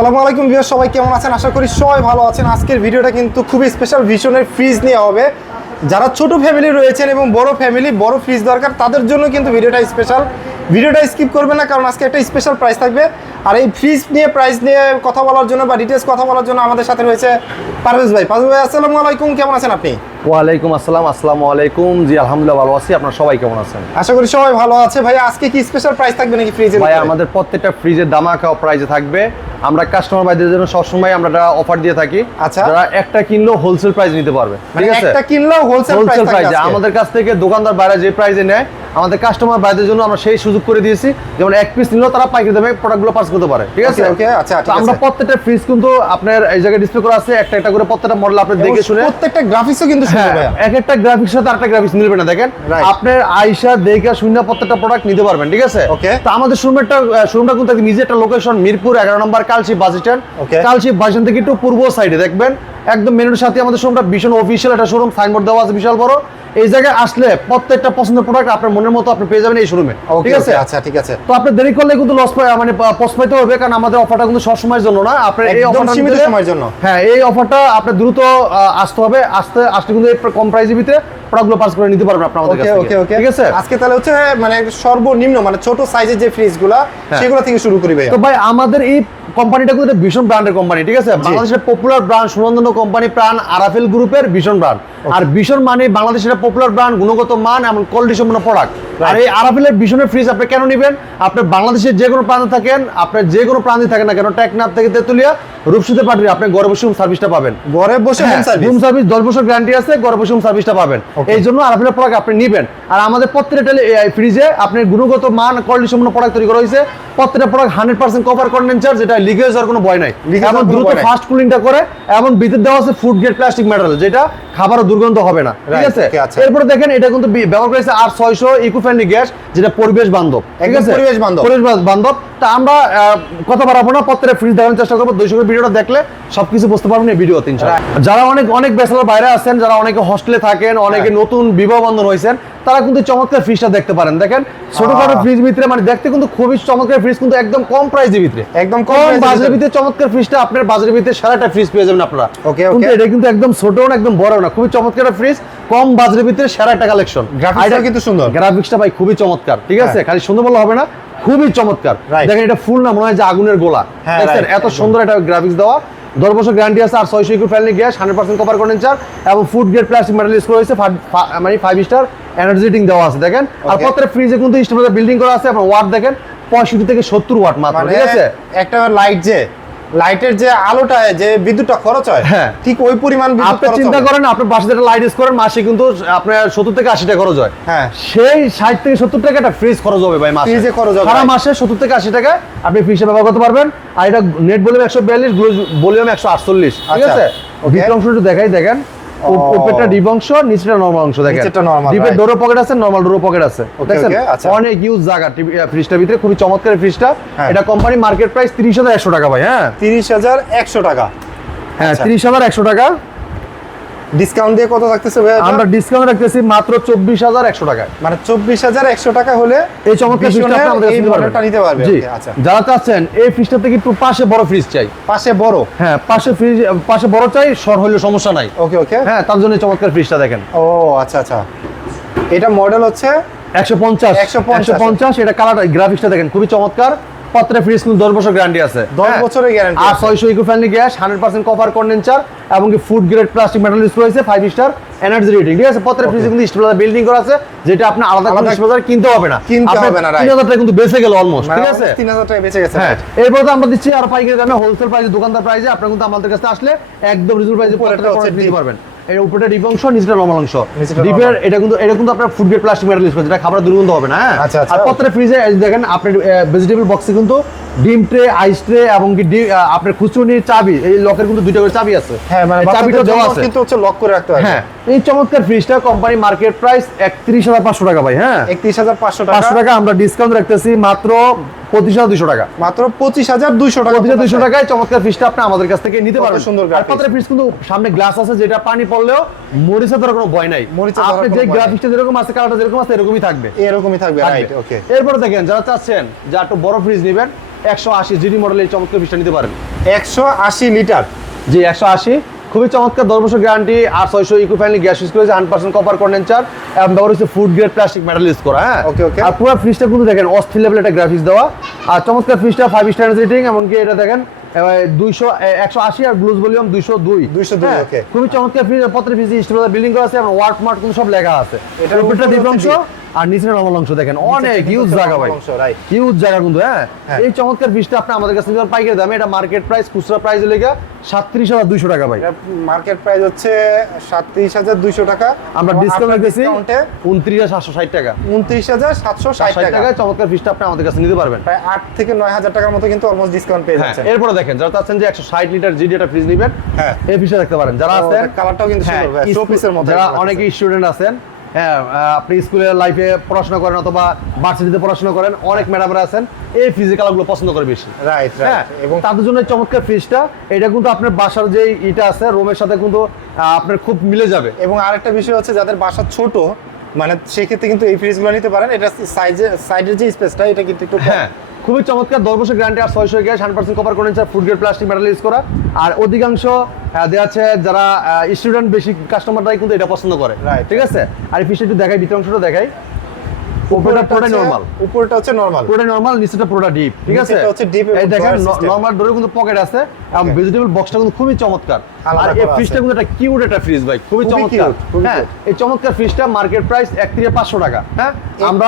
আসসালামু আলাইকুম ভিউয়ার সবাই কেমন আছেন? আশা করি সবাই ভালো আছেন। আজকের ভিডিওটা কিন্তু খুবই স্পেশাল ভীষণের ফ্রিজ নিয়ে হবে। যারা ছোট ফ্যামিলি রয়েছেন এবং বড় ফ্যামিলি বড় ফ্রিজ দরকার, তাদের জন্য কিন্তু ভিডিওটা স্পেশাল ভিডিওটা স্কিপ করবে না, কারণ আজকে একটা স্পেশাল প্রাইস থাকবে। আর এই ফ্রিজ নিয়ে প্রাইস নিয়ে কথা বলার জন্য বা ডিটেলস কথা বলার জন্য আমাদের সাথে রয়েছে পারভেজ ভাই। পারভেজ ভাই আসসালামু আলাইকুম কেমন আছেন আপনি? ওয়ালাইকুম আসসালাম আসসালামু আলাইকুম। জি আলহামদুলিল্লাহ ভালো আছি। আপনারা সবাই কেমন আছেন? আশা করি সবাই ভালো আছে। ভাই আজকে কি স্পেশাল প্রাইস থাকবে নাকি ফ্রিজের ভাই আমাদের প্রত্যেকটা ফ্রিজের দামাকা প্রাইজে থাকবে। আমরা কাস্টমার ভাইদের জন্য সবসময় আমরা অফার দিয়ে থাকি আচ্ছা। যারা একটা কিনলেও হোলসেল প্রাইস নিতে পারবে। মানে ঠিক আছে? একটা কিনলেও হোলসেল প্রাইস প্রাইসে আমাদের কাছ থেকে দোকানদার বাইরে যে প্রাইসে নেয় আমাদের কাস্টমার ভাইদের জন্য আমরা সেই সুযোগ করে দিয়েছি। যেমন এক পিস নিলেও তারা পাইকারি দামে প্রোডাক্টগুলো পাস করতে পারে। ঠিক আছে okay, আচ্ছা, আমরা প্রত্যেকটা ফ্রিজ কিন্তু আপনার এই জায়গায় ডিসপ্লে করা আছে একটা একটা করে প্রত্যেকটা মডেল আপনি দেখে শুনে প্রত্যেকটা গ্রাফিক্সও কিন্তু সুন্দর ভাই এক একটা গ্রাফিক্স সাথে আরেকটা গ্রাফিক্স মিলবে না দেখেন। আপনার আয়শা দেখে শূন্য প্রত্যেকটা প্রোডাক্ট নিতে পারবেন ঠিক আছে. তো আমাদের শোরুমটা শোরুমটা কিন্তু নিজে একটা লোকেশন মিরপুর এগারো নম্বর কালচি বাস স্ট্যান্ড। Okay. কালচি বাস থেকে একটু পূর্ব সাইডে দেখবেন? একদম মেনুর সাথে আমাদের শোরুমটা ভীষণ অফিসিয়াল একটা শোরুম সাইনবোর্ড দেওয়া আছে বিশাল বড়। এই জায়গায় আসলে প্রত্যেকটা পছন্দের প্রোডাক্ট আপনার মনের মতো আপনি পেয়ে যাবেন এই শোরুমে ঠিক আছে? আচ্ছা ঠিক আছে। তো আপনি দেরি করলে কিন্তু লস পায় মানে পস্ট পাইতে হবে কারণ আমাদের অফারটা কিন্তু সব সময়ের জন্য না। আপনার এই অফারটা সীমিত সময়ের জন্য। হ্যাঁ এই অফারটা আপনার দ্রুত আসতে হবে। আসতে আসতে কিন্তু এই কম প্রাইসের ভিতরে প্রোডাক্টগুলো পাস করে নিতে পারবেন আপনার আমাদের কাছ ওকে ওকে ঠিক আছে? আজকে তাহলে হচ্ছে মানে সর্বনিম্ন মানে ছোট সাইজের যে ফ্রিজগুলো হ্যাঁ। সেগুলো থেকে শুরু করি ভাইয়া। তো ভাই আমাদের এই কোম্পানিটা কিন্তু ভীষণ ব্র্যান্ডের কোম্পানি ঠিক আছে? বাংলাদেশের পপুলার ব্র্যান্ড সুনন্দন কোম্পানি প্রাণ আরাফেল গ্রুপের ভীষণ ব্র্যান্ড আর ভীষণ মানে বাংলাদেশের পপুলার ব্র্যান্ড গুণগত মান এবং কোয়ালিটি সম্পন্ন প্রোডাক্ট আর এই আরাফেলের ভীষণের ফ্রিজ আপনি কেন নেবেন? আপনি বাংলাদেশের যে কোনো প্রান্তে থাকেন আপনার যে কোনো প্রান্তে থাকেন না কেন টেকনাফ থেকে তেতুলিয়া রূপসীতে পাঠিয়ে আপনি ঘরে বসে সার্ভিসটা পাবেন। ঘরে বসে হোম সার্ভিস রুম সার্ভিস দশ বছর গ্যারান্টি আছে ঘরে বসে সার্ভিসটা পাবেন। এই জন্য আরাফেলের প্রোডাক্ট আপনি নেবেন। আর আমাদের প্রত্যেকটা ফ্রিজে আপনার গুণগত মান কোয়ালিটি সম্পন্ন প্রোডাক্ট তৈরি করা হয়েছে। প্রত্যেকটা product hundred percent cover condenser যেটা লিকেজ হওয়ার কোনো ভয় নাই। এবং দ্রুত ফাস্ট কুলিংটা করে এবং ভিতরে দেওয়া আছে ফুড গ্রেড প্লাস্টিক মেটাল যেটা খাবারও দুর্গন্ধ হবে না ঠিক আছে আচ্ছা। এরপরে দেখেন এটা কিন্তু ব্যবহার করেছে আর ছয়শো ইকো ফ্রেন্ডলি গ্যাস যেটা পরিবেশ বান্ধব ঠিক আছে পরিবেশ বান্ধব। পরিবেশ বান্ধব তা আমরা কথা বাড়াবো না প্রত্যেকটা ফ্রিজ দেখানোর চেষ্টা করব দুইশো ভিডিওটা দেখলে সবকিছু বুঝতে পারবেন এই ভিডিও তিনশো যারা অনেক অনেক ব্যাচেলর বাইরে আছেন যারা অনেকে হোস্টেলে থাকেন অনেকে হ্যাঁ। নতুন বিবাহ বন্ধন হয়েছেন তারা কিন্তু চমৎকার ফ্রিজটা দেখতে পারেন দেখেন ছোটখাটো। ফ্রিজ ভিতরে মানে দেখতে কিন্তু খুবই চমৎকার ফ্রিজ কিন্তু একদম কম প্রাইসের ভিতরে একদম কম বাজারের ভিতরে। চমৎকার ফ্রিজটা আপনার বাজারের ভিতরে সারাটা ফ্রিজ পেয়ে যাবেন আপনারা ওকে কিন্তু এটা কিন্তু একদম ছোট না একদম বড় না খুবই চমৎকার ফ্রিজ কম বাজারের ভিতরে সেরা একটা কালেকশন Graphics-টাও কিন্তু সুন্দর। গ্রাফিক্সটা ভাই খুবই চমৎকার ঠিক আছে হ্যাঁ। খালি সুন্দর বললে হবে না খুবই চমৎকার। দেখেন এটা ফুল না মনে হয় যে আগুনের গোলা। হ্যাঁ, এত সুন্দর একটা গ্রাফিক্স দেওয়া। দশ বছর গ্যারান্টি আছে আর ছয়শো eco family gas hundred percent cover condenser এবং food grade plastic metal use করা হয়েছে মানে ফাইভ স্টার এনার্জেটিং দেওয়া আছে দেখেন। আর Okay. ফ্রিজে কিন্তু বিল্ডিং করা আছে আপনার ওয়াট দেখেন পঁয়ষট্টি থেকে সত্তর ওয়াট মাত্র মানে ঠিক আছে? একটা লাইট যে? লাইটের যে আলোটা যে বিদ্যুৎটা খরচ হয় হ্যাঁ। ঠিক ওই পরিমাণ আপনি চিন্তা করেন আপনার পাশে যেটা লাইট ইউজ করেন মাসে কিন্তু আপনার সত্তর থেকে আশি টাকা খরচ হয়। হ্যাঁ। সেই ষাট থেকে সত্তর টাকা একটা ফ্রিজ খরচ হবে ভাই মাসে। ফ্রিজে খরচ হবে, সারা মাসে সত্তর থেকে আশি টাকা আপনি ফ্রিজে ব্যবহার করতে পারবেন। আর এটা নেট ভলিউম একশো বিয়াল্লিশ ভলিউম একশো আটচল্লিশ। ঠিক আচ্ছা, আছে? বিক্রম শুধু দেখাই দেখেন। উপরটা ডিপ অংশ নিচেটা নরমাল অংশ দেখেন। নিচেটা নরমাল ডিপের ডোরো পকেট আছে নরমাল ডোরো পকেট আছে। Okay, আচ্ছা। অনেক ইউজ জায়গা ফ্রিজটার ভিতরে খুবই চমৎকার ফ্রিজটা হ্যাঁ। এটা কোম্পানি মার্কেট প্রাইস তিরিশ হাজার একশো টাকা ভাই হ্যাঁ? তিরিশ হাজার একশো টাকা। হ্যাঁ আচ্ছা। তিরিশ হাজার একশো টাকা। ডিসকাউন্ট দিয়ে কত ভাইয়া এটা? আমরা ডিসকাউন্ট রাখতেছি মাত্র চব্বিশ হাজার একশো টাকায় মানে চব্বিশ হাজার একশো টাকা হলে এই চমৎকার ফ্রিজটা আমাদের এই মডেলটা নিতে পারবে। আচ্ছা। যারা চাচ্ছেন এই ফ্রিজটা থেকে একটু পাশে বড় ফ্রিজ চাই। পাশে বড়? হ্যাঁ পাশে ফ্রিজ পাশে বড় চাই সর হইলে সমস্যা নাই। ওকে ওকে হ্যাঁ তার জন্য চমৎকার ফ্রিজটা দেখেন। ও আচ্ছা আচ্ছা। এটা মডেল হচ্ছে? একশো পঞ্চাশ। 150 একশো পঞ্চাশ এটা কালার গ্রাফিক্সটা দেখেন খুবই চমৎকার। প্রত্যেকটা ফ্রিজ কিন্তু দশ বছর গ্যারান্টি আছে। 10 হ্যাঁ। বছরের guarantee আর ছয়শো eco friendly gas hundred percent cover condenser এবং কি food grade plastic metal use করেছে ফাইভ স্টার এনার্জি রেটিং ঠিক আছে? প্রত্যেকটা ফ্রিজে কিন্তু স্টেবিলাইজার বিল্ডিং করা আছে যেটা আপনি আলাদা কোনো স্টেবিলাইজার কিনতে হবে না। কিনতে হবে না, তিন হাজার টাকা কিন্তু বেঁচে গেল অলমোস্ট ঠিক আছে? তিন হাজার টাকা বেঁচে গেছে হ্যাঁ। এরপর তো আমরা দিচ্ছি আর পাইকারি দামে হোলসেল প্রাইসে দোকানদার প্রাইসে আপনারা কিন্তু আমাদের কাছে আসলে একদম রিজনেবল প্রাইসে হচ্ছে নিতে পারবেন। এর অংশ নিচেটা নরমাল অংশ। এটা কিন্তু এটা কিন্তু আপনার ফুড গ্রেড প্লাস্টিক ইউজ যেটা খাবার দুর্গন্ধ হবে না হ্যাঁ? আচ্ছা, আচ্ছা, আর প্রত্যেকটা ফ্রিজে দেখেন আপনার ভেজিটেবল বক্সে কিন্তু ডিম ট্রে আইস ট্রে এবং কি আপনার খুচুনির চাবি এই লকের কিন্তু দুইটা করে চাবি আছে। হ্যাঁ মানে চাবিটা দেওয়া আছে। কিন্তু হচ্ছে লক করে রাখতে হবে হ্যাঁ এই চমৎকার ফ্রিজটা কোম্পানি মার্কেট প্রাইস একত্রিশ হাজার পাঁচশো টাকা ভাই হ্যাঁ? একত্রিশ হাজার পাঁচশো টাকা। আমরা ডিসকাউন্ট রাখতেছি মাত্র পঁচিশ হাজার দুশো টাকা। মাত্র পঁচিশ হাজার দুইশো টাকা। পঁচিশ দুইশো টাকায় চমৎকার ফ্রিজটা আপনি আমাদের কাছ থেকে নিতে পারবেন। সুন্দর graphics। প্রত্যেকটা কিন্তু সামনে গ্লাস আছে যেটা পানি পড়লেও মরিচে ধরার কোনো ভয় নাই। মরিচে আপনি যে গ্রাফিক্সটা যেরকম আছে কালারটা যেরকম আছে এরকমই থাকবে। এরকমই থাকবে। রাইট ওকে এরপরে দেখেন যারা চাচ্ছেন যে একটু বড় ফ্রিজ নেবেন একশো আশি জিডি মডেলের এই চমৎকার ফ্রিজটা নিতে পারেন। একশো আশি লিটার। জি একশো আশি। খুবই চমৎকার দশ বছর গ্যারান্টি আর ছয়শো ইকো ফ্যামিলি গ্যাস ইউজ করেছে হান্ড্রেড পার্সেন্ট কপার কন্ডেন্সার এবং ব্যবহার হচ্ছে food grade plastic metal use করা হ্যাঁ. আর পুরো ফ্রিজটা কিন্তু দেখেন অস্থির লেভেল একটা গ্রাফিক্স দেওয়া। আর চমৎকার ফ্রিজটা ফাইভ স্টার রেটিং এমনকি এটা দেখেন দুইশো একশো আশি আর গ্লুজ ভলিউম দুইশো দুই। 202, হ্যাঁ, okay. খুবই চমৎকার ফ্রিজ প্রত্যেক ফ্রিজ বিল্ডিং করা আছে এবং ওয়ার্ক মার্ট কিন্তু সব লেখা আছে। এটার উপরটা হচ্ছে আর নিচের নর্মাল অংশ দেখেন অনেক হিউজ জায়গা ভাই। হিউজ জায়গা কিন্তু হ্যাঁ? হ্যাঁ। এই চমৎকার ফ্রিজটা আপনি আমাদের কাছে নিতে পাইকারি দামে এটা মার্কেট প্রাইস খুচরা প্রাইস লেগে সাতত্রিশ হাজার দুইশো টাকা ভাই। মার্কেট প্রাইস হচ্ছে সাতত্রিশ হাজার দুইশো টাকা। আমরা ডিসকাউন্ট রেখেছি উনত্রিশ হাজার সাতশো ষাট টাকা। উনত্রিশ হাজার সাতশো ষাট টাকা। টাকায় চমৎকার ফিসটা আপনি আমাদের কাছে নিতে পারবেন। প্রায় আট থেকে নয় হাজার টাকার মতো কিন্তু অলমোস্ট ডিসকাউন্ট পেয়ে হ্যাঁ যাচ্ছেন। এরপরে দেখেন যারা চাচ্ছেন যে একশো ষাট লিটার জিডি একটা ফ্রিজ নেবেন হ্যাঁ। এই ফ্রিজটা দেখতে পারেন। যারা আছেন কালারটাও কিন্তু হ্যাঁ, সুন্দর শো স্কুল- পিসের মতো যারা অনেকে স্টুডেন্ট আছেন হ্যাঁ আপনি স্কুলের লাইফে পড়াশোনা করেন অথবা ভার্সিটিতে পড়াশোনা করেন অনেক ম্যাডামরা আছেন এই ফিজিক্যালগুলো পছন্দ করে বেশি। রাইট হ্যাঁ এবং তাদের জন্য চমৎকার ফ্রিজটা এটা কিন্তু আপনার বাসার যে ইটা আছে রুমের সাথে কিন্তু আপনার খুব মিলে যাবে। এবং আরেকটা বিষয় হচ্ছে যাদের বাসা ছোট মানে সেক্ষেত্রে কিন্তু এই ফ্রিজগুলো নিতে পারেন এটা সাইজে সাইডের যে স্পেসটা এটা কিন্তু একটু হ্যাঁ খুবই চমৎকার দশ বছর গ্যারান্টি আর ছয়শো গ্যাস হান্ড্রেড পার্সেন্ট কভার করেন food grade plastic metal use করা। আর অধিকাংশ দেয়া আছে যারা স্টুডেন্ট বেশি কাস্টমাররাই কিন্তু এটা পছন্দ করে। ঠিক আছে? আর এই একটু দেখাই ভিতর অংশটা দেখাই। উপরটা পুরোটাই হচ্ছে- উপরটা হচ্ছে নরমাল পুরোটাই নর্মাল নিচেটা পুরোটা ডিপ ঠিক আছে? নিচেটা হচ্ছে deep এই দেখেন drawer ডোরে কিন্তু পকেট আছে এবং ভেজিটেবল বক্সটা কিন্তু খুবই চমৎকার। আর এই ফ্রিজটা কিন্তু একটা কিউট একটা ফ্রিজ ভাই খুবই চমৎকার। হ্যাঁ এই চমৎকার ফ্রিজটা মার্কেট প্রাইস একত্রিশ পাঁচশো টাকা হ্যাঁ? আমরা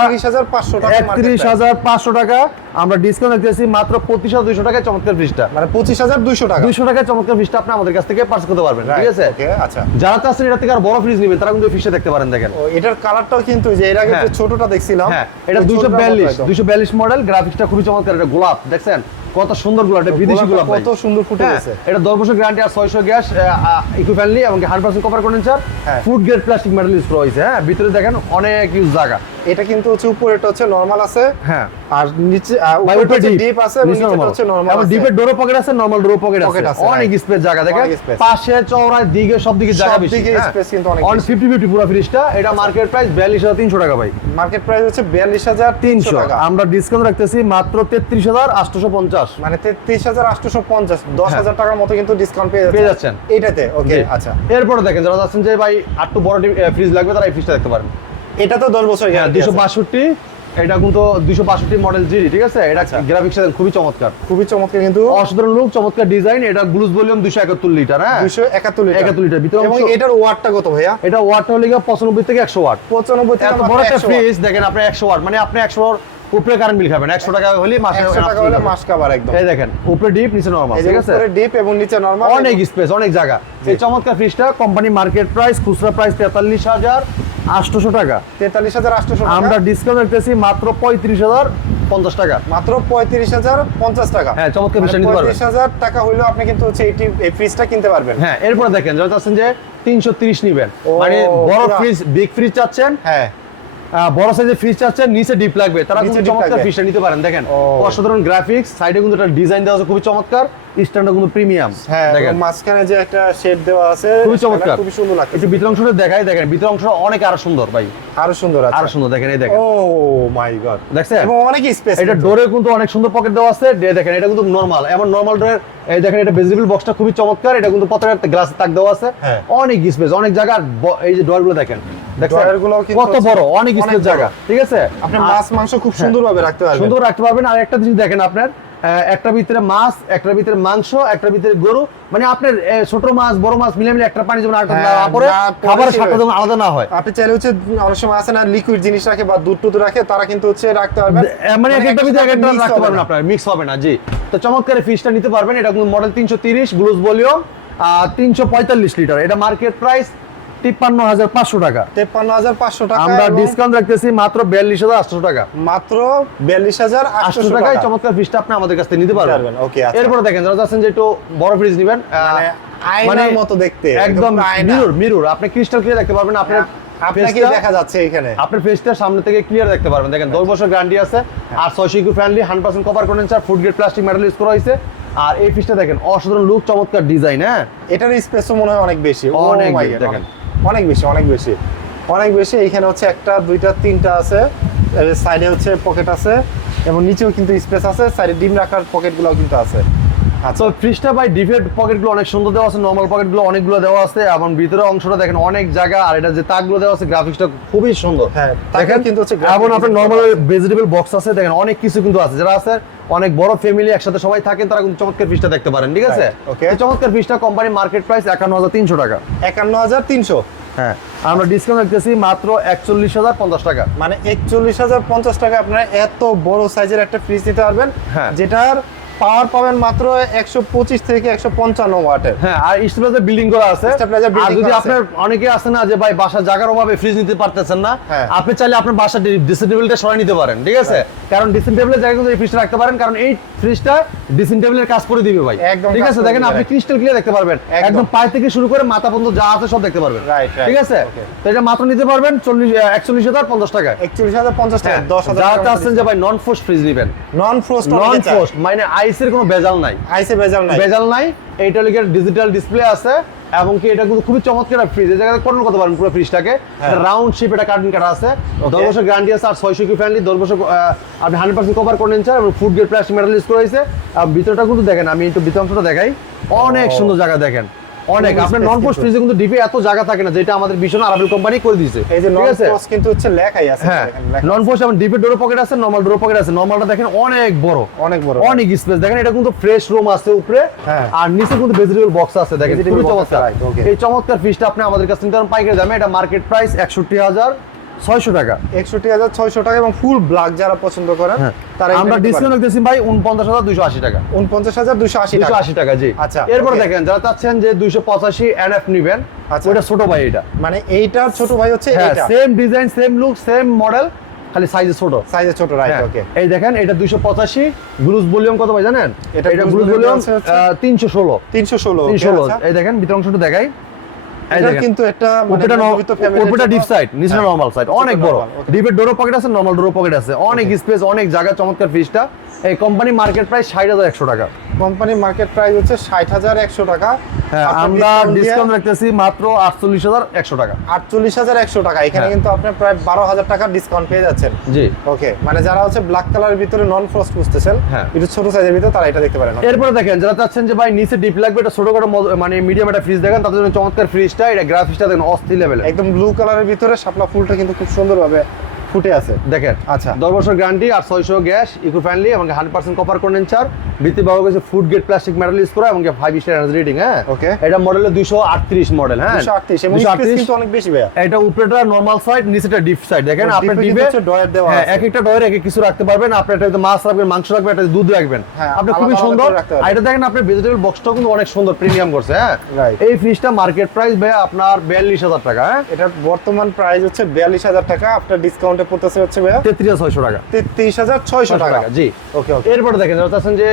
টাকা market একত্রিশ price। হাজার পাঁচশো টাকা আমরা ডিসকাউন্ট দিতেছি মাত্র পঁচিশ হাজার দুইশো টাকায় চমৎকার ফ্রিজটা মানে পঁচিশ হাজার দুইশো টাকা দুইশো টাকায় চমৎকার ফ্রিজটা আপনি আমাদের কাছ থেকে পার্স করতে পারবেন ঠিক আছে আচ্ছা যারা চাচ্ছেন এটা থেকে আর বড় ফ্রিজ নেবেন তারা কিন্তু ফ্রিজটা দেখতে পারেন দেখেন এটার কালারটাও কিন্তু যে এর আগে হ্যাঁ। ছোটটা দেখছিলাম হ্যাঁ এটা দুইশো বিয়াল্লিশ। দুইশো বিয়াল্লিশ মডেল গ্রাফিক্সটা খুবই চমৎকার এটা গোলাপ দেখছেন কত সুন্দর গোলাপ এটা বিদেশি গোলাপ কত সুন্দর ফুটে হ্যাঁ, গেছে। এটা দশ বছর গ্যারান্টি আর ছয়শো গ্যাস ইকো ফ্যানলি এবং hundred percent copper condenser. Food grade plastic metal use করা হয়েছে হ্যাঁ ভিতরে দেখেন অনেক ইউজ জায়গা এটা কিন্তু হচ্ছে উপরেটা হচ্ছে নরমাল আছে। হ্যাঁ। আর নিচে উপরেটা উপরে ডিপ আছে এবং নিচেটা হচ্ছে নরমাল আছে। ডিপের ডোরো পকেট আছে নরমাল ডোরো পকেট আছে। অনেক স্পেস জায়গা দেখেন? পাশে চওড়ায় দিকে সব দিকে জায়গা বেশি দিকে space কিন্তু অনেক অন বেশি। ফিফটি ফিফটি পুরো ফ্রিজটা এটা মার্কেট প্রাইস বিয়াল্লিশ হাজার তিনশো টাকা ভাই। মার্কেট প্রাইস হচ্ছে বিয়াল্লিশ হাজার তিনশো তিনশো। টাকা। আমরা ডিসকাউন্ট রাখতেছি মাত্র তেত্রিশ হাজার আটশোশো পঞ্চাশ। মানে তেত্রিশ হাজার আটশোশো পঞ্চাশ দশ হ্যাঁ। হাজার টাকার মতো কিন্তু ডিসকাউন্ট পেয়ে পেয়ে যাচ্ছেন। এইটাতে ওকে আচ্ছা। এরপরে দেখেন যারা যাচ্ছেন যে ভাই একটু বড় ফ্রিজ লাগবে তারা এই ফ্রিজটা দেখতে পারেন। এটা তো দশ বছর হ্যাঁ দুশো। বাষট্টি এটা কিন্তু দুশো বাষট্টি মডেল জিডি ঠিক আছে? এটা আচ্ছা। গ্রাফিক্স খুবই চমৎকার। খুবই চমৎকার কিন্তু। অসাধারণ লুক চমৎকার ডিজাইন এটা গ্লুজ ভলিউম দুশো একাত্তর লিটার হ্যাঁ? দুইশো একাত্তর লিটার 71 লিটার, ভিতরে এবং এটার ওয়াটটা কত ভাইয়া? এটা ওয়াট হলে পঁচানব্বই থেকে একশো ওয়াট পঁচানব্বই থেকে বড় একটা 100 ফ্রিজ দেখেন আপনি একশো ওয়াট মানে আপনি একশো উপরে কারেন্ট বিল খাবেন। একশো টাকা হলে মাসে একশো টাকা হলে মাস কাবার একদম। এই দেখেন উপরে ডিপ নিচে নরমাল ঠিক আছে? উপরে ডিপ এবং নিচে নরমাল অনেক স্পেস অনেক জায়গা। এই চমৎকার ফ্রিজটা কোম্পানি মার্কেট প্রাইস খুচরা প্রাইস তেতাল্লিশ হাজার আটশোশো টাকা। তেতাল্লিশ হাজার আটশোশো আমরা ডিসকাউন্ট রাখতেছি মাত্র পঁয়ত্রিশ হাজার পঞ্চাশ টাকা। মাত্র পঁয়ত্রিশ হাজার পঞ্চাশ টাকা। হ্যাঁ, চমৎকার পারবেন। পঁয়ত্রিশ হাজার টাকা হইলেও আপনি কিন্তু হচ্ছে এই ফ্রিজটা কিনতে পারবেন। হ্যাঁ এরপরে দেখেন যারা চাচ্ছেন যে তিনশো তিরিশ নিবেন। মানে বড়। ফ্রিজ বিগ ফ্রিজ চাচ্ছেন। হ্যাঁ। বড় সাইজের ফ্রিজ চাচ্ছেন নিচে ডিপ লাগবে। তারা কিন্তু চমৎকার ফ্রিজটা নিতে পারেন। দেখেন অসাধারণ গ্রাফিক্স সাইডে কিন্তু একটা ডিজাইন দেওয়া আছে খুবই চমৎকার। স্ট্যান্ডটা কিন্তু প্রিমিয়াম হ্যাঁ মাঝখানে যে একটা শেড দেওয়া আছে খুবই চমৎকার। খুবই সুন্দর লাগছে একটু ভিতর অংশটা দেখাই দেখেন ভিতর অংশটা অনেক আরও সুন্দর ভাই। আরও সুন্দর আছে। আরও সুন্দর দেখেন এই দেখেন। ও মাই গড দেখছেন? এবং অনেক স্পেস এটা ডোরে কিন্তু অনেক সুন্দর পকেট দেওয়া আছে। দেখেন এটা কিন্তু নরমাল এমন নরমাল ডোরের এই দেখেন এটা ভিজিবল বক্সটা খুবই চমৎকার। এটা কিন্তু গ্লাস তাক দেওয়া আছে। হ্যাঁ। অনেক স্পেস অনেক জায়গা। এই যে ডোরগুলো দেখেন কত বড় অনেক অনেক স্পেস জায়গা। ঠিক আছে? আপনি মাছ মাংস খুব সুন্দরভাবে রাখতে পারবেন। সুন্দর রাখতে পারবেন। আর একটা জিনিস দেখেন আপনার একটা ভিতরে মাছ একটা ভিতরে মাংস একটা ভিতরে গরু। মানে আপনার ছোট মাছ বড় মাছ মিলে মিলে একটা পানি যেমন হ্যাঁ, পড়ে খাবারের স্বাদটা যেমন আলাদা না হয়। আপনি চাইলে হচ্ছে অনেক সময় আছে না লিকুইড জিনিস রাখে বা দুধ টুধ রাখে তারা কিন্তু হচ্ছে রাখতে পারবেন। মানে এক একটা ভিতরে একটা রাখতে পারবেন আপনার মিক্স হবে না জি। তো চমৎকার ফিশটা নিতে পারবেন এটা কিন্তু মডেল তিনশো তিরিশ গ্লুজ ভলিউম তিনশো পঁয়তাল্লিশ লিটার এটা মার্কেট প্রাইস তিপ্পান্ন হাজার পাঁচশো টাকা। তেপ্পান্ন হাজার পাঁচশো টাকা আমরা ডিসকাউন্ট রাখতেছি মাত্র বিয়াল্লিশ হাজার আটশো টাকা। মাত্র বিয়াল্লিশ হাজার আটশো টাকায় চমৎকার ফিশটা আপনি আমাদের কাছ থেকে নিতে পারবেন। okay, আচ্ছা। এরপরে দেখেন যারা চাচ্ছেন যে একটু বড় ফ্রিজ নেবেন মানে আয়নার মতো দেখতে একদম মিরর মিরর আপনি ক্রিস্টাল ক্লিয়ার দেখতে পারবেন আপনার আপনাকে টা- দেখা যাচ্ছে এখানে আপনার ফেসটা সামনে থেকে ক্লিয়ার দেখতে পারবেন। দেখেন দশ বছর গ্যারান্টি আছে আর eco friendly cover condenser food grade plastic metal use করা হয়েছে। আর এই ফিসটা দেখেন অসাধারণ লুক চমৎকার ডিজাইন হ্যাঁ? এটার স্পেসও মনে হয় অনেক বেশি। Oh অনেক দেখেন। অনেক- বেশি অনেক বেশি। অনেক বেশি এইখানে হচ্ছে একটা দুইটা তিনটা আছে। সাইডে হচ্ছে পকেট আছে এবং নিচেও কিন্তু স্পেস আছে। সাইডে ডিম রাখার পকেটগুলোও কিন্তু আছে। আচ্ছা। ফ্রিজটা ভাই ডিফেট পকেটগুলো অনেক সুন্দর দেওয়া আছে নর্মাল পকেটগুলো অনেকগুলো দেওয়া আছে এবং ভিতরে অংশটা দেখেন অনেক জায়গা আর এটা যে তাকগুলো দেওয়া আছে গ্রাফিক্সটা খুবই সুন্দর। হ্যাঁ, দেখেন কিন্তু হচ্ছে এবং আপনার নর্মাল ভেজিটেবল বক্স আছে দেখেন অনেক কিছু কিন্তু আছে। যারা আছে অনেক বড় ফ্যামিলি একসাথে সবাই থাকেন তারা কিন্তু চমৎকার ফিসটা দেখতে পারেন ঠিক আছে? ওকে এই চমৎকার ফিসটা কোম্পানি মার্কেট প্রাইস একান্ন হাজার তিনশো টাকা। একান্ন হাজার তিনশো। হ্যাঁ আমরা ডিসকাউন্ট রাখতেছি মাত্র একচল্লিশ হাজার পঞ্চাশ টাকা। মানে একচল্লিশ হাজার পঞ্চাশ টাকা আপনারা এত বড় সাইজের একটা ফ্রিজ নিতে পারবেন হ্যাঁ। যেটার পাওয়ার পাবেন মাত্র একশো পঁচিশ থেকে একশো পঞ্চান্ন ওয়াটের হ্যাঁ আর স্টেবিলাইজার বিল্ডিং করা আছে। আর যদি আপনার অনেকে আছে না যে ভাই বাসা জায়গার অভাবে ফ্রিজ নিতে পারতেছেন না হ্যাঁ। আপনি চাইলে আপনার বাসা ড্রেসিং টেবিলটা সরাই নিতে পারেন ঠিক আছে? কারণ ড্রেসিং জায়গা কিন্তু ফ্রিজটা রাখতে পারেন কারণ এই ফ্রিজটা ড্রেসিং টেবিলের কাজ করে দিবে ভাই। ঠিক আছে? দেখেন আপনি ক্রিস্টাল ক্লিয়ার দেখতে পারবেন। একদম। পায়ে থেকে শুরু করে মাথা পর্যন্ত যা আছে সব দেখতে পারবেন. ঠিক আছে? তো এটা মাত্র নিতে পারবেন চল্লিশ একচল্লিশ হাজার পঞ্চাশ টাকা। একচল্লিশ হাজার পঞ্চাশ টাকা দশ হাজার যারা চাচ্ছেন যে ভাই নন ফোস্ট ফ্রিজ নেবেন। নন ফ্রোস্ট নন ফোস্ট মানে আইসের কোনো ভেজাল নাই। আইসে ভেজাল নাই। ভেজাল নাই এইটা লিখে ডিজিটাল ডিসপ্লে আছে। এবং কি এটা কিন্তু খুবই চমৎকার ফ্রিজ এই জায়গায় কন্ট্রোল করতে পারেন পুরো ফ্রিজটাকে। রাউন্ড শেপ এটা কার্টুন কাটা আছে. দশ বছর গ্যারান্টি আছে আর ছয়শো কি ফ্যানলি দশ বছর আপনি হান্ড্রেড পার্সেন্ট কভার করে নিচ্ছেন এবং food grade plastic metal use করা হয়েছে আর ভিতরটা কিন্তু দেখেন আমি একটু ভিতর অংশটা দেখাই অনেক. সুন্দর জায়গা দেখেন অনেক আপনার নন পোস্ট কিন্তু। ফ্রিজে কিন্তু ডিপে এত জায়গা থাকে না যেটা আমাদের ভীষণ আরাবেল কোম্পানি করে দিয়েছে। এই যে নন পোস্ট কিন্তু হচ্ছে লেখাই আছে হ্যাঁ নন পোস্ট আমার ডিপে ডোর পকেট আছে নরমাল ডোর পকেট আছে। নরমালটা দেখেন অনেক বড়। অনেক বড় অনেক স্পেস দেখেন এটা কিন্তু ফ্রেশ রুম আছে উপরে। হ্যাঁ। আর নিচে কিন্তু ভেজিটেবল বক্স আছে। দেখেন খুবই চমৎকার। এই চমৎকার ফিশটা আপনি আমাদের কাছে নিতে পারেন। পাইকারি দামে এটা মার্কেট প্রাইস একষট্টি হাজার। ছয়শো টাকা। একষট্টি হাজার ছয়শো টাকা এবং ফুল ব্ল্যাক যারা পছন্দ করেন তারা আমরা ডিসকাউন্ট রাখতেছি ভাই উনপঞ্চাশ হাজার দুইশো আশি টাকা। উনপঞ্চাশ হাজার দুশো আশি টাকা। আশি টাকা জি। আচ্ছা, এরপরে দেখেন যারা চাচ্ছেন যে দুইশো পঁচাশি এন এফ নিবেন আচ্ছা। ওইটা ছোট ভাই এটা। মানে এইটার ছোট ভাই হচ্ছে হ্যাঁ same design same look same model খালি সাইজে ছোট। সাইজে ছোট রাইট হ্যাঁ, ওকে এই দেখেন এটা দুইশো পঁচাশি গ্লুজ ভলিউম কত ভাই জানেন? এটা গ্লুজ ভলিউম আছে হচ্ছে? তিনশো ষোলো। তিনশো ষোলো তিনশো ষোলো। এই দেখেন ভিতর অংশটা দেখাই। কিন্তু একটা মানে ডিপ সাইড নিচে হ্যাঁ। নরমাল সাইড অনেক বড়। ডিপের ডোরো পকেট আছে নরমাল ডোরো পকেট আছে অনেক স্পেস অনেক জায়গা চমৎকার ফিসটা এই কোম্পানি মার্কেট প্রাইস ষাট হাজার একশো টাকা। কোম্পানি মার্কেট প্রাইস হচ্ছে ষাট হাজার একশো টাকা। হ্যাঁ আমরা ডিসকাউন্ট রাখতেছি মাত্র আটচল্লিশ হাজার একশো টাকা। আটচল্লিশ হাজার একশো টাকা। এখানে হ্যাঁ। কিন্তু আপনি প্রায় বারো হাজার টাকার ডিসকাউন্ট পেয়ে যাচ্ছেন। জি। ওকে মানে যারা হচ্ছে ব্ল্যাক কালারের ভিতরে নন ফ্রস্ট খুঁজতেছেন হ্যাঁ। একটু ছোট সাইজের ভিতরে তারা এটা দেখতে পারেন। এরপরে দেখেন যারা চাচ্ছেন যে ভাই নিচে ডিপ লাগবে এটা ছোট মদ- মানে মিডিয়াম একটা ফ্রিজ দেখেন তাদের জন্য চমৎকার ফ্রিজটা এটা গ্রাফিক্সটা দেখেন অস্থির লেভেল একদম ব্লু কালারের ভিতরে শাপলা ফুলটা কিন্তু খুব সুন্দরভাবে ফুটে আছে। দেখেন আচ্ছা। দশ বছর গ্যারান্টি আর ছয়শো গ্যাস ইকো ফ্রেন্ডলি এবং হান্ড্রেড পার্সেন্ট কপার কন্ডেন্সার ভিত্তি ব্যবহার করেছে food grade plastic metal use করা এবং ফাইভ স্টার এনার্জি রেটিং হ্যাঁ? Okay. এটা মডেল দুইশো আটত্রিশ মডেল হ্যাঁ? দুশো আটত্রিশ এবং 238 স্পেস কিন্তু অনেক বেশি ভাইয়া। এটা উপরেটা নরমাল সাইড নিচেটা ডিপ সাইড দেখেন আপনার ডিপে drawer দেওয়া হ্যাঁ এক একটা ডয়ের এক কিছু রাখতে পারবেন। আপনি একটা মাছ রাখবেন মাংস রাখবেন একটা দুধ রাখবেন। হ্যাঁ, আপনি খুবই সুন্দর। এটা দেখেন আপনার ভেজিটেবল বক্সটাও কিন্তু অনেক সুন্দর প্রিমিয়াম করছে হ্যাঁ? এই ফ্রিজটা মার্কেট প্রাইস ভাই আপনার বিয়াল্লিশ হাজার টাকা হ্যাঁ? এটার বর্তমান প্রাইস হচ্ছে বিয়াল্লিশ হাজার টাকা। আপনার ডিসকাউন্টে পড়তেছে হচ্ছে ভাইয়া? তেত্রিশ ছয়শো টাকা। তেত্রিশ হাজার ছয়শো টাকা। জি। ওকে ওকে। এরপরে দেখেন যারা চাচ্ছেন যে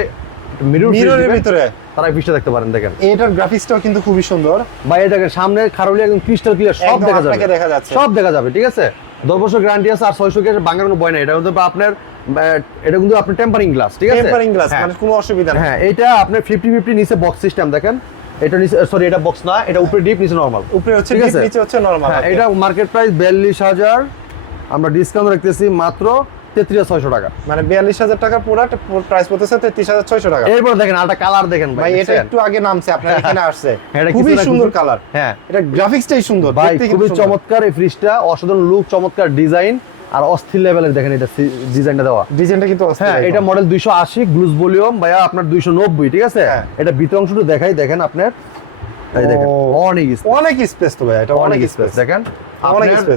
মিররের ভিতরে? তারা দেখতে পারেন দেখেন। এটার গ্রাফিক্সটাও কিন্তু খুবই সুন্দর। ভাই দেখেন সামনে খারুলি একদম ক্রিস্টাল ক্লিয়ার সব দেখা যাবে। দেখা যাচ্ছে। সব দেখা যাবে ঠিক আছে? দশ বছর গ্যারান্টি আছে আর ছয়শো গ্যাস বাংলার কোনো নাই। এটা কিন্তু আপনার এটা কিন্তু আপনার টেম্পারিং গ্লাস ঠিক আছে? টেম্পারিং গ্লাস হ্যাঁ। মানে কোনো অসুবিধা হ্যাঁ এটা আপনার ফিফটি ফিফটি নিচে বক্স সিস্টেম দেখেন। এটা নিচে সরি এটা বক্স না এটা উপরে ডিপ নিচে নরমাল উপরে হচ্ছে নিচে হচ্ছে নরমাল হ্যাঁ এটা মার্কেট প্রাইস বিয়াল্লিশ হাজার আমরা ডিসকাউন্ট রাখতেছি মাত্র তেত্রিশ ছয়শো টাকা। মানে বিয়াল্লিশ হাজার টাকার প্রোডাক্ট প্রাইস পড়তেছে তেত্রিশ হাজার ছয়শো টাকা। এরপর দেখেন আরেকটা কালার দেখেন ভাই এটা একটু আগে নামছে আপনার এখানে আসছে। খুবই সুন্দর কালার হ্যাঁ। এটা গ্রাফিক্সটাই সুন্দর ভাই খুবই সুন্দর। চমৎকার এই ফ্রিজটা অসাধারণ লুক চমৎকার ডিজাইন আর অস্থির লেভেলের দেখেন এটা ডিজাইনটা দেওয়া। ডিজাইনটা কিন্তু হ্যাঁ এটা মডেল দুইশো আশি ভলিউম ভাইয়া আপনার দুইশো নব্বই ঠিক আছে? হ্যাঁ। এটা ভিতর অংশটা দেখাই দেখেন আপনার অনেক অনেক স্পেস তো ভাই এটা অনেক স্পেস দেখেন।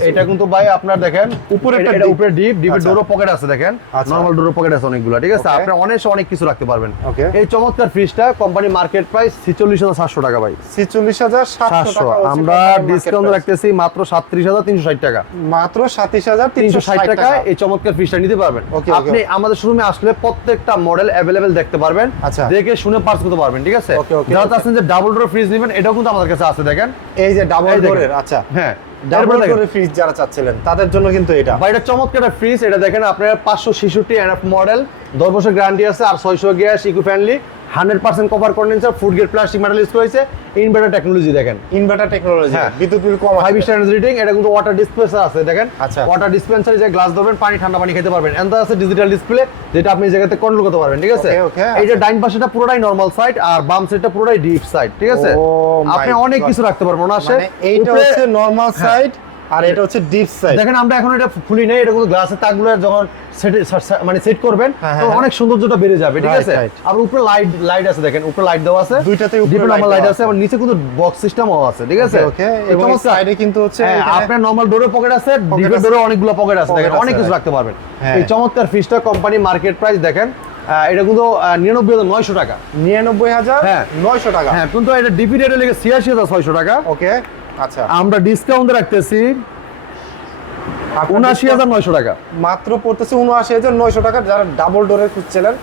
এটা কিন্তু ভাই আপনার দেখেন উপরে এটা- উপরে ডিপ ডিপের। ডোরো পকেট আছে দেখেন। নরমাল ডোরো পকেট আছে অনেকগুলো ঠিক আছে? আপনি অনেক অনেক কিছু রাখতে পারবেন। এই চমৎকার ফ্রিজটা কোম্পানি মার্কেট প্রাইস ছিচল্লিশ হাজার সাতশো টাকা ভাই। ছিচল্লিশ হাজার সাতশো সাতশো। টাকা আমরা ডিসকাউন্ট রাখতেছি মাত্র সাতত্রিশ হাজার তিনশো ষাট টাকা। মাত্র সাতাশ হাজার তিনশো ষাট টাকায় এই চমৎকার ফিশটা নিতে পারবেন. আপনি আমাদের শোরুমে আসলে প্রত্যেকটা মডেল অ্যাভেলেবেল দেখতে পারবেন। আচ্ছা। দেখে শুনে পার্স করতে পারবেন ঠিক আছে? যারা. চাচ্ছেন যে ডাবল ডোর ফ্রিজ নেবেন এটাও কিন্তু আমাদের কাছে আছে দেখেন? এই যে ডাবল ডোরের আচ্ছা। হ্যাঁ। ডাবল করে ফ্রিজ যারা চাচ্ছিলেন তাদের জন্য কিন্তু এটা। বা এটা চমৎকার একটা ফ্রিজ এটা দেখেন আপনার পাঁচশো ছিষট্টি মডেল দশ বছর গ্যারান্টি আছে আর ছয়শো gas eco friendly hundred percent cover condenser food grade plastic metal use করেছে ইনভার্টার টেকনোলজি দেখেন ইনভার্টার টেকনোলজি হ্যাঁ। বিদ্যুৎ বিল কম ফাইভ আসবে। স্টার রেটিং এটা কিন্তু ওয়াটার ডিসপেন্সার আছে দেখেন আচ্ছা। ওয়াটার ডিসপেন্সারে যে গ্লাস ধরবেন পানি ঠান্ডা পানি খেতে পারবেন এন্ড আছে ডিজিটাল ডিসপ্লে যেটা আপনি জায়গাতে কন্ট্রোল করতে পারবেন ঠিক আছে Okay, okay, এই যে আচ্ছা। ডাইন পাশেটা পুরোটাই নরমাল সাইড আর বাম সাইডটা পুরোটাই ডিপ সাইড ঠিক আছে আপনি অনেক কিছু রাখতে পারবেন মানে এইটা হচ্ছে নরমাল সাইড আর এটা হচ্ছে ডিপ সাইড দেখেন আমরা এখন এটা খুলি নাই এটা কিন্তু গ্লাসের তাকগুলো যখন সেট মানে সেট করবেন হ্যাঁ, তো হ্যাঁ, অনেক সৌন্দর্যটা বেড়ে যাবে ঠিক আছে? আর উপরে লাইট লাইট আছে দেখেন উপরে লাইট দেওয়া আছে। দুইটাতেই উপরে লাইট আছে এবং নিচে কিন্তু বক্স সিস্টেমও আছে ঠিক আছে? ওকে এবং সাইডে কিন্তু হচ্ছে হ্যাঁ, আপনার নরমাল ডোরে পকেট আছে ডিপের ডোরে অনেকগুলো পকেট আছে। দেখেন অনেক কিছু. রাখতে পারবেন। হ্যাঁ। এই চমৎকার ফিসটা কোম্পানি মার্কেট প্রাইস দেখেন এটা কিন্তু নিরানব্বই হাজার নয়শো টাকা। নিরানব্বই হাজার হ্যাঁ। নয়শো টাকা। হ্যাঁ কিন্তু এটা ডিপি রেটে লেগে ছিয়াশি হাজার ছয়শো টাকা। ওকে আচ্ছা। আমরা ডিসকাউন্ট রাখতেছি উনআশি হাজার নয়শো টাকা। মাত্র পড়তেছে উনআশি হাজার নয়শো টাকা যারা ডাবল ডোরের খুঁজছিলেন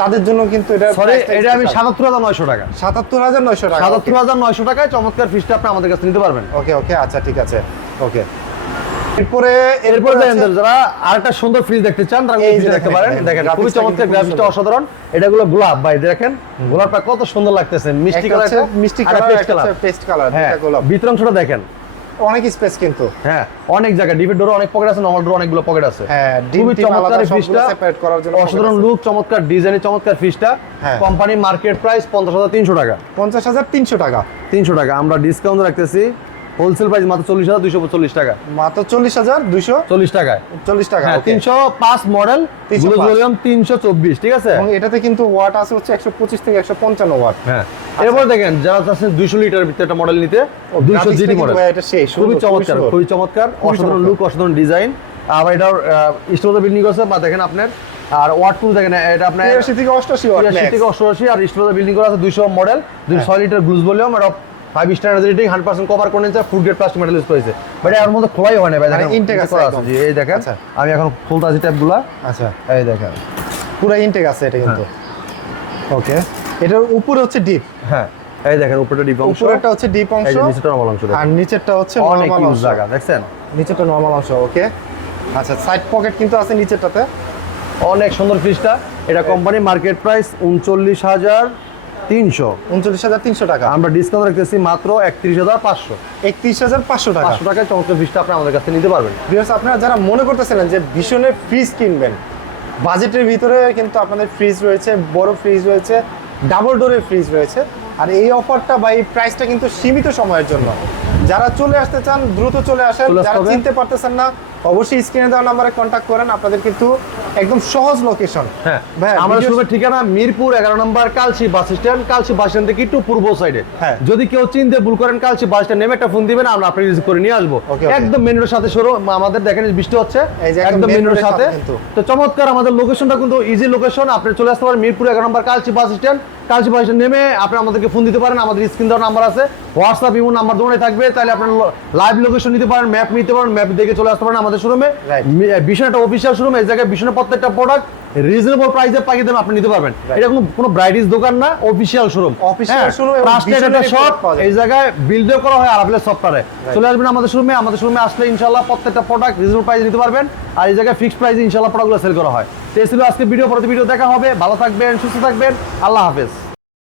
তাদের জন্য কিন্তু এটা সরি এটা আমি সাতাত্তর হাজার নয়শো টাকা। সাতাত্তর হাজার নয়শো টাকা সাতাত্তর হাজার নয়শো টাকায় চমৎকার ফিসটা আপনি আমাদের কাছে নিতে পারবেন। ওকে ওকে আচ্ছা ঠিক আছে। ওকে এরপরে এরপর যারা আরেকটা সুন্দর ফ্রিজ দেখতে চান তারা দেখতে পারেন। দেখেন, খুবই চমৎকার গ্রাফিক্সটা অসাধারণ। এটা গুলো গোলাপ ভাই দেখেন। গোলাপটা কত সুন্দর লাগতেছে মিষ্টি কালার মিষ্টি কালার একটা কালার পেস্ট কালার গোলাপ। ভিতর অংশটা দেখেন। অনেক স্পেস কিন্তু। হ্যাঁ অনেক জায়গা ডিপের ডোরে অনেক পকেট আছে নর্মাল ডোরে অনেকগুলো পকেট আছে। হ্যাঁ, খুবই চমৎকার ফিসটা separate করার জন্য অসাধারণ লুক চমৎকার ডিজাইনে চমৎকার হ্যাঁ। কোম্পানি মার্কেট প্রাইস পঞ্চাশ হাজার তিনশো টাকা। পঞ্চাশ হাজার তিনশো টাকা। তিনশো টাকা আমরা ডিসকাউন্ট রাখতেছি। হোলসেল প্রাইস মাত্র চল্লিশ হাজার দুইশো চল্লিশ টাকা। মাত্র চল্লিশ হাজার দুইশো চল্লিশ টাকায়। চল্লিশ টাকা হ্যাঁ তিনশো পাঁচ মডেল ভলিউম তিনশো চব্বিশ ঠিক আছে? এবং এটাতে কিন্তু ওয়াট আছে হচ্ছে একশো পঁচিশ থেকে একশো পঞ্চান্ন ওয়াট। হ্যাঁ। এরপর দেখেন যারা চাচ্ছেন দুইশো লিটারের ভিতরে একটা মডেল নিতে দুইশো জিডি মডেল খুবই চমৎকার। খুবই চমৎকার অসাধারণ লুক অসাধারণ ডিজাইন আবার এটার স্টোরে বিল্ডিং আছে বা দেখেন আপনার আর ওয়াট টু দেখেন এটা আপনার তিরাশি থেকে তিরাশি থেকে অষ্টআশি আর স্টোরে বিল্ডিং করা আছে দুইশো মডেল দুই ছয় লিটার গ্লুজ ভলিউম এটা five star rating hundred percent cover condenser food grade plastic metal use করেছে। বাট এর মধ্যে খোলাই হয় না ভাই মানে দেখেন intake আছে করা এই দেখেন আচ্ছা। আমি এখন খুলতাছি ট্যাবগুলা আচ্ছা। এই দেখেন। পুরো ইনটেক আছে এটা কিন্তু। ওকে এটার উপরে হচ্ছে ডিপ হ্যাঁ এই দেখেন উপরে ডিপ অংশ। উপরেরটা হচ্ছে ডিপ অংশ যে নিচেটা নরমাল অংশ আর নিচেরটা হচ্ছে অনেক নরমাল ইউজ অংশ। জায়গা দেখছেন? নিচেরটা নরমাল অংশ ওকে আচ্ছা সাইড পকেট কিন্তু আছে নিচেরটাতে। অনেক সুন্দর ফ্রিজটা এটা কোম্পানি মার্কেট প্রাইস উনচল্লিশ হাজার তিনশো। উনচল্লিশ হাজার তিনশো টাকা। আমরা ডিসকাউন্ট রাখতেছি মাত্র একত্রিশ হাজার পাঁচশো। একত্রিশ হাজার পাঁচশো টাকা। পাঁচশো টাকায় চমৎকার ফ্রিজটা আপনি আমাদের কাছে নিতে পারবেন। ভিউয়ার্স আপনারা যারা মনে করতেছিলেন যে ভীষণের ফ্রিজ কিনবেন বাজেটের ভিতরে কিন্তু আপনাদের ফ্রিজ রয়েছে বড় ফ্রিজ রয়েছে ডাবল ডোরের ফ্রিজ রয়েছে। আর এই অফারটা বা এই প্রাইসটা কিন্তু সীমিত সময়ের জন্য। যারা চলে আসতে চান দ্রুত চলে আসেন। যারা। চিনতে পারতেছেন না অবশ্যই স্ক্রিনে দেওয়া নাম্বারে কন্ট্যাক্ট করেন। আপনাদের কিন্তু একদম সহজ লোকেশন হ্যাঁ আমাদের video- ঠিকানা মিরপুর এগারো নম্বর Kalshi bus stand Kalshi bus stand থেকে একটু পূর্ব সাইডে হ্যাঁ। যদি কেউ চিনতে ভুল করেন কালসি বাস স্ট্যান্ড নেমে একটা ফোন দিবেন আমরা আপনি রিসিভ করে নিয়ে আসব. একদম মেন রোডের সাথে শুরু আমাদের দেখেন বৃষ্টি হচ্ছে। একদম মেন রোডের সাথে। সাথে তো চমৎকার আমাদের লোকেশনটা কিন্তু ইজি লোকেশন আপনি চলে আসতে পারেন মিরপুর এগারো নম্বর Kalshi bus stand. Kalshi bus stand নেমে আপনি আমাদেরকে ফোন দিতে পারেন। আমাদের স্ক্রিন দেওয়ার নাম্বার আছে। হোয়াটসঅ্যাপ ইমো নাম্বার দোকানে থাকবে। তাহলে আপনার লাইভ লোকেশন নিতে পারেন ম্যাপ নিতে পারেন ম্যাপ দেখে চলে আসতে পারেন। আমাদের শোরুমে Right. একটা অফিসিয়াল শোরুম এই জায়গায় ভীষণ প্রত্যেকটা প্রোডাক্ট রিজনেবল প্রাইসে পাইয়ে দেন আপনি নিতে পারবেন। এটা কোনো কোনো ব্রাইডিস দোকান না অফিসিয়াল শোরুম এবং ট্রাস্টেড একটা শপ। এই জায়গায় বিল্ডও করা হয় আরাবলের সফটওয়্যারে চলে আসবেন আমাদের শোরুমে আমাদের শোরুমে আসলে ইনশাআল্লাহ প্রত্যেকটা প্রোডাক্ট রিজনেবল প্রাইসে নিতে পারবেন। আর এই জায়গায় ফিক্সড প্রাইসে ইনশাআল্লাহ প্রোডাক্টগুলো সেল করা হয়। তো এই ছিল আজকে ভিডিও পরবর্তী ভিডিও দেখা হবে। ভালো থাকবেন সুস্থ থাকবেন। আল্লাহ হাফেজ।